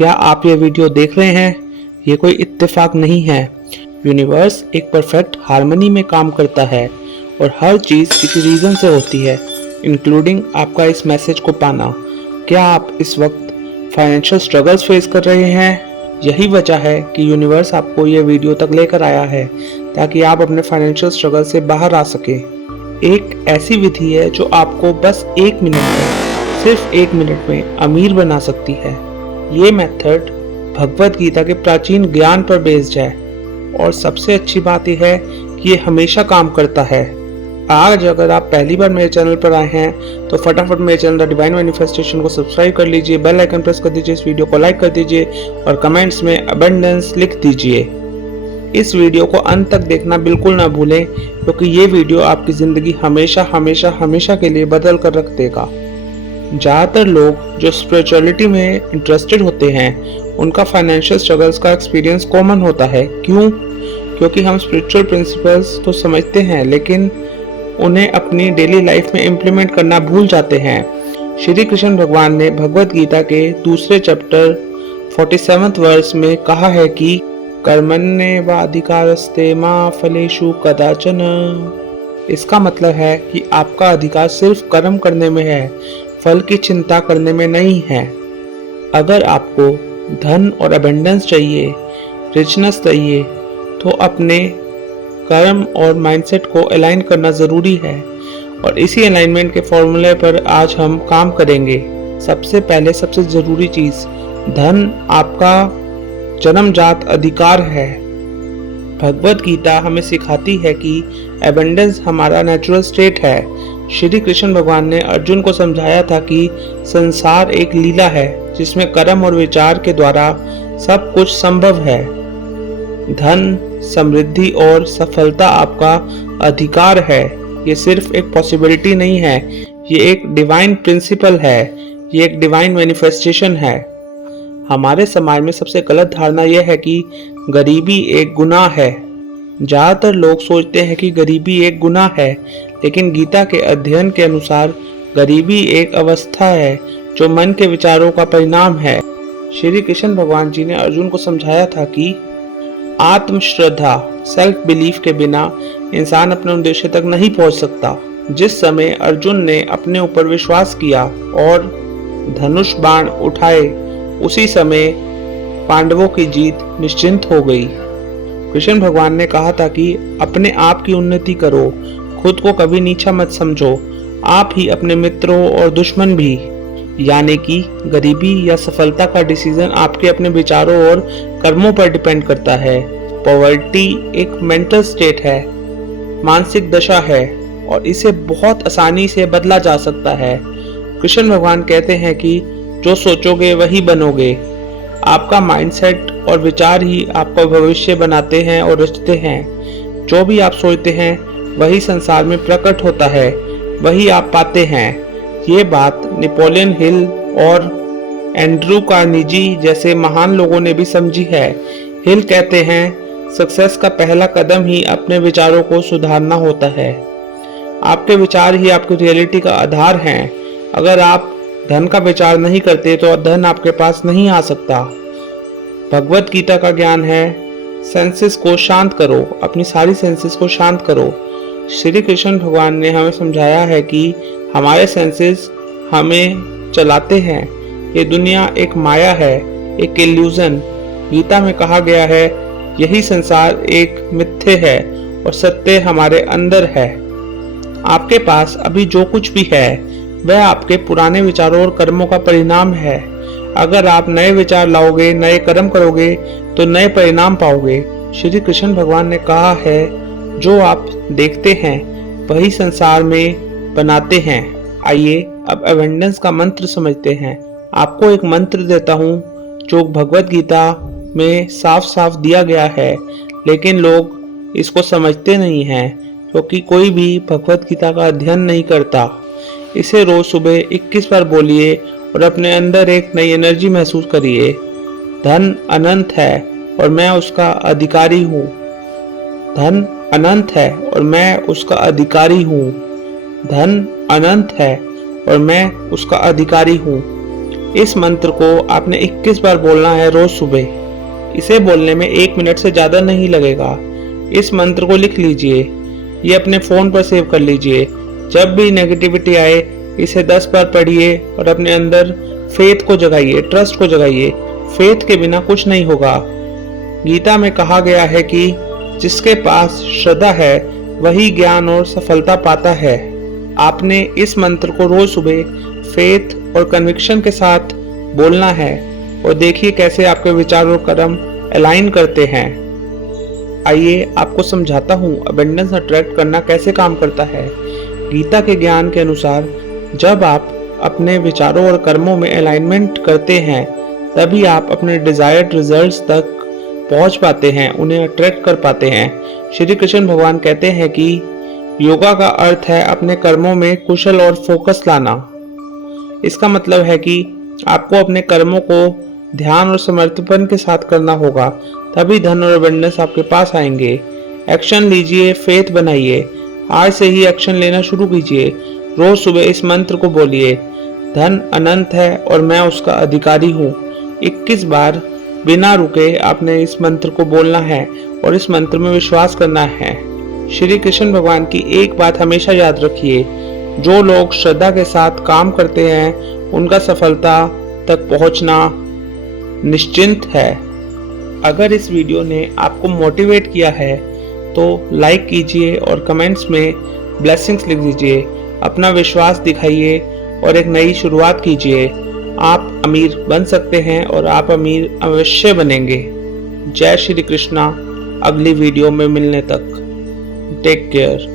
क्या आप ये वीडियो देख रहे हैं? ये कोई इत्तेफाक नहीं है। यूनिवर्स एक परफेक्ट हार्मनी में काम करता है और हर चीज़ किसी रीज़न से होती है, इंक्लूडिंग आपका इस मैसेज को पाना। क्या आप इस वक्त फाइनेंशियल स्ट्रगल्स फेस कर रहे हैं? यही वजह है कि यूनिवर्स आपको ये वीडियो तक लेकर आया है ताकि आप अपने फाइनेंशियल स्ट्रगल से बाहर आ सके। एक ऐसी विधि है जो आपको बस 1 मिनट में, सिर्फ 1 मिनट में अमीर बना सकती है। ये मेथड भगवत गीता के प्राचीन ज्ञान पर बेस्ड है और सबसे अच्छी बात यह है कि ये हमेशा काम करता है। आज अगर आप पहली बार मेरे चैनल पर आए हैं तो फटाफट मेरे चैनल द डिवाइन मैनिफेस्टेशन को सब्सक्राइब कर लीजिए, बेल आइकन प्रेस कर दीजिए, इस वीडियो को लाइक कर दीजिए और कमेंट्स में अबंडेंस लिख दीजिए। इस वीडियो को अंत तक देखना बिल्कुल ना भूलें क्योंकि ये वीडियो आपकी ज़िंदगी हमेशा हमेशा हमेशा के लिए बदल कर रख देगा। ज़्यादातर लोग जो स्पिरिचुअलिटी में इंटरेस्टेड होते हैं उनका फाइनेंशियल स्ट्रगल्स का एक्सपीरियंस कॉमन होता है। क्यों? क्योंकि हम स्पिरिचुअल प्रिंसिपल्स तो समझते हैं लेकिन उन्हें अपनी डेली लाइफ में इम्प्लीमेंट करना भूल जाते हैं। श्री कृष्ण भगवान ने भगवत गीता के दूसरे चैप्टर 47वें वर्स में कहा है कि कर्मण्येवाधिकारस्ते मा फलेषु कदाचन। इसका मतलब है कि आपका अधिकार सिर्फ कर्म करने में है, फल की चिंता करने में नहीं है। अगर आपको धन और अबंडेंस चाहिए, रिचनेस चाहिए, तो अपने कर्म और माइंडसेट को अलाइन करना ज़रूरी है और इसी अलाइनमेंट के फॉर्मूले पर आज हम काम करेंगे। सबसे पहले सबसे ज़रूरी चीज़, धन आपका जन्मजात अधिकार है। भगवत गीता हमें सिखाती है कि एबंडेंस हमारा नेचुरल स्टेट है। श्री कृष्ण भगवान ने अर्जुन को समझाया था कि संसार एक लीला है जिसमें कर्म और विचार के द्वारा सब कुछ संभव है। धन, समृद्धि और सफलता आपका अधिकार है। ये सिर्फ एक पॉसिबिलिटी नहीं है, ये एक डिवाइन प्रिंसिपल है, ये एक डिवाइन मैनिफेस्टेशन है। हमारे समाज में सबसे गलत धारणा यह है कि गरीबी एक गुनाह है। ज़्यादातर लोग सोचते हैं कि गरीबी एक गुनाह है, लेकिन गीता के अध्ययन के अनुसार गरीबी एक अवस्था है जो मन के विचारों का परिणाम है। श्री कृष्ण भगवान जी ने अर्जुन को समझाया था कि आत्मश्रद्धा, सेल्फ बिलीफ के बिना इंसान अपने उद्देश्य तक नहीं पहुंच सकता। जिस समय अर्जुन ने अपने ऊपर विश्वास किया और धनुष बाण उठाए, उसी समय पांडवों की जीत निश्चिंत हो गई। कृष्ण भगवान ने कहा था कि अपने आप की उन्नति करो, खुद को कभी नीचा मत समझो। आप ही अपने मित्रों और दुश्मन भी। यानी कि गरीबी या सफलता का डिसीजन आपके अपने विचारों और कर्मों पर डिपेंड करता है। पॉवर्टी एक मेंटल स्टेट है, मानसिक दशा है और इसे बहुत आसानी से बदला जा सकता है। कृष्ण भगवान कहते हैं कि जो सोचोगे वही बनोगे। आपका माइंडसेट और विचार ही आपका भविष्य बनाते हैं और रचते हैं। जो भी आप सोचते हैं वही संसार में प्रकट होता है, वही आप पाते हैं। ये बात नेपोलियन हिल और एंड्रू कार्नेगी जैसे महान लोगों ने भी समझी है। हिल कहते हैं, सक्सेस का पहला कदम ही अपने विचारों को सुधारना होता है। आपके विचार ही आपकी रियलिटी का आधार हैं। अगर आप धन का विचार नहीं करते तो धन आपके पास नहीं आ सकता। भगवत गीता का ज्ञान है, सेंसेस को शांत करो, अपनी सारी सेंसेस को शांत करो। श्री कृष्ण भगवान ने हमें समझाया है कि हमारे सेंसेस हमें चलाते हैं। ये दुनिया एक माया है, एक इल्यूजन। गीता में कहा गया है, यही संसार एक मिथ्य है और सत्य हमारे अंदर है। आपके पास अभी जो कुछ भी है वह आपके पुराने विचारों और कर्मों का परिणाम है। अगर आप नए विचार लाओगे, नए कर्म करोगे तो नए परिणाम पाओगे। श्री कृष्ण भगवान ने कहा है, जो आप देखते हैं वही संसार में बनाते हैं। आइए अब अबंडेंस का मंत्र समझते हैं। आपको एक मंत्र देता हूँ जो भगवत गीता में साफ साफ दिया गया है, लेकिन लोग इसको समझते नहीं हैं क्योंकि कोई भी भगवत गीता का अध्ययन नहीं करता। इसे रोज सुबह 21 बार बोलिए और अपने अंदर एक नई एनर्जी महसूस करिए। धन अनंत है और मैं उसका अधिकारी हूँ। धन अनंत है और मैं उसका अधिकारी हूँ। धन अनंत है और मैं उसका अधिकारी हूँ। इस मंत्र को आपने 21 बार बोलना है रोज सुबह। इसे बोलने में 1 मिनट से ज़्यादा नहीं लगेगा। इस मंत्र को लिख लीजिए, ये अपने फ़ोन पर सेव कर लीजिए। जब भी नेगेटिविटी आए इसे 10 बार पढ़िए और अपने अंदर फेथ को जगाइए, ट्रस्ट को जगाइए। फेथ के बिना कुछ नहीं होगा। गीता में कहा गया है कि जिसके पास श्रद्धा है वही ज्ञान और सफलता पाता है। आपने इस मंत्र को रोज सुबह फेथ और कन्विक्शन के साथ बोलना है और देखिए कैसे आपके विचार और कर्म अलाइन करते हैं। आइए आपको समझाता हूँ अबंडेंस अट्रैक्ट करना कैसे काम करता है। गीता के ज्ञान के अनुसार जब आप अपने विचारों और कर्मों में अलाइनमेंट करते हैं तभी आप अपने डिजायर्ड रिजल्ट्स तक पहुंच पाते हैं, उन्हें अट्रैक्ट कर पाते हैं। श्री कृष्ण भगवान कहते हैं कि योगा का अर्थ है अपने कर्मों में कुशल और फोकस लाना। इसका मतलब है कि आपको अपने कर्मों को ध्यान और समर्पण के साथ करना होगा, तभी धन और अबंडेंस आपके पास आएंगे। एक्शन लीजिए, फेथ बनाइए। आज से ही एक्शन लेना शुरू कीजिए। रोज सुबह इस मंत्र को बोलिए, धन अनंत है और मैं उसका अधिकारी हूँ। 21 बार बिना रुके आपने इस मंत्र को बोलना है और इस मंत्र में विश्वास करना है। श्री कृष्ण भगवान की एक बात हमेशा याद रखिए, जो लोग श्रद्धा के साथ काम करते हैं उनका सफलता तक पहुंचना निश्चिंत है। अगर इस वीडियो ने आपको मोटिवेट किया है तो लाइक कीजिए और कमेंट्स में ब्लेसिंग्स लिख दीजिए। अपना विश्वास दिखाइए और एक नई शुरुआत कीजिए। आप अमीर बन सकते हैं और आप अमीर अवश्य बनेंगे। जय श्री कृष्णा। अगली वीडियो में मिलने तक टेक केयर।